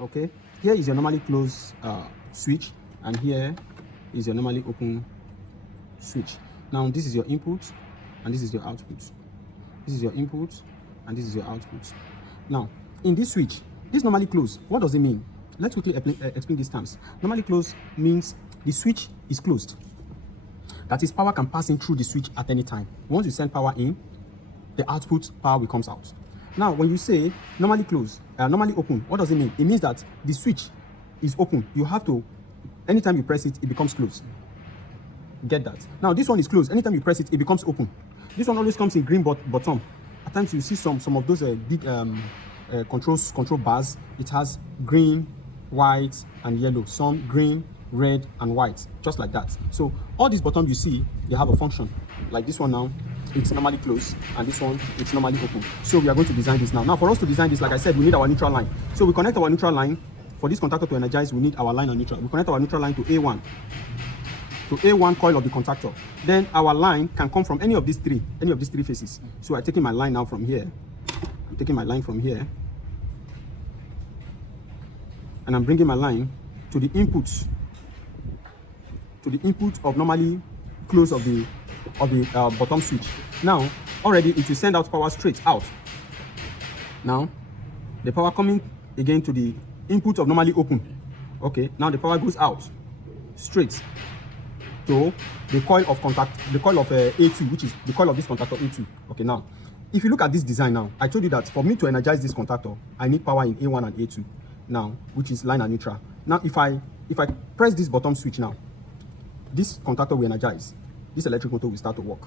Okay, here is your normally closed switch, and here is your normally open switch. Now this is your input and this is your output. This is your input and this is your output. Now in this switch, this normally closed, what does it mean? Let's quickly explain these terms. Normally closed means the switch is closed. That is, power can pass in through the switch at any time. Once you send power in, the output power will come out. Now when you say normally closed, normally open, what does it mean? It means that the switch is open. You have to, anytime you press it, it becomes closed. Get that? Now this one is closed. Anytime you press it, it becomes open. This one always comes in green bottom. At times you see some of those big control bars. It has green, white, and yellow. Some green, red, and white, just like that. So all these buttons you see, they have a function. Like this one now, it's normally closed, and this one, it's normally open. So we are going to design this now. Now for us to design this, like I said, we need our neutral line. So we connect our neutral line. For this contactor to energize, we need our line and neutral. We connect our neutral line to A1. To A1 coil of the contactor. Then our line can come from any of these three faces. So I'm taking my line now from here. I'm taking my line from here. And I'm bringing my line to the inputs. To the input of normally close of the bottom switch. Now, already it will send out power straight out. Now, the power coming again to the input of normally open. Okay, now the power goes out straight to the coil of contact, the coil of A2, which is the coil of this contactor A2. Okay, now if you look at this design now, I told you that for me to energize this contactor, I need power in A1 and A2 now, which is line and neutral. Now if I press this bottom switch now, this contactor will energize. This electric motor will start to work.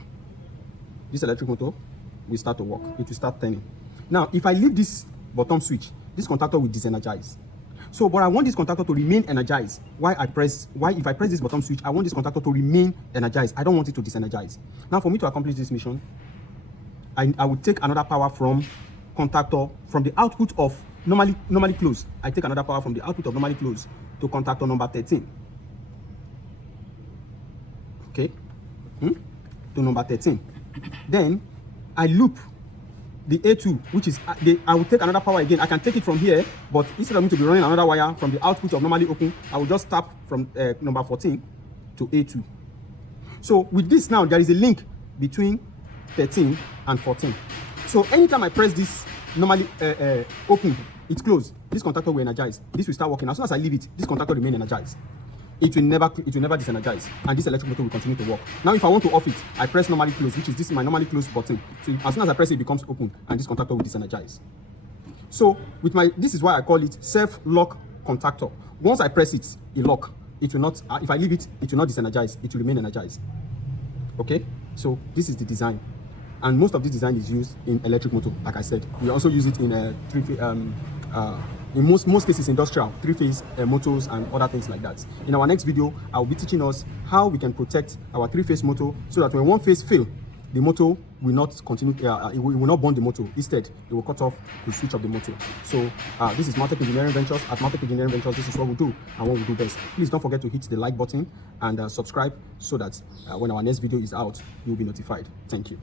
This electric motor will start to work. It will start turning. Now if I leave this bottom switch, this contactor will disenergize. So, but I want this contactor to remain energized. If I press this bottom switch, I want this contactor to remain energized. I don't want it to disenergize. Now, for me to accomplish this mission, I would take another power from contactor, from the output of normally closed. I take another power from the output of normally closed to contactor number 13. Okay, to number 13. Then I loop the A2, which is I will take another power again. I can take it from here, but instead of me to be running another wire from the output of normally open, I will just tap from number 14 to A2. So with this now, there is a link between 13 and 14. So anytime I press this normally open, it's closed. This contactor will energize. This will start working. As soon as I leave it, this contactor remain energized. It will never disenergize, and this electric motor will continue to work. Now if I want to off it, I press normally close, which is this, my normally close button. So as soon as I press it, it becomes open, and this contactor will disenergize. So with this is why I call it self-lock contactor. Once I press it, it lock. It will not, if I leave it, it will not disenergize. It will remain energized. Okay, so this is the design, and most of this design is used in electric motor. Like I said, we also use it in in most cases industrial, three-phase motors and other things like that. In our next video, I will be teaching us how we can protect our three-phase motor so that when one phase fails, the motor will not continue, it will not burn the motor. Instead, it will cut off the switch of the motor. So this is Martech Engineering Ventures. At Martech Engineering Ventures, this is what we do and what we do best. Please don't forget to hit the like button and subscribe so that when our next video is out, you'll be notified. Thank you.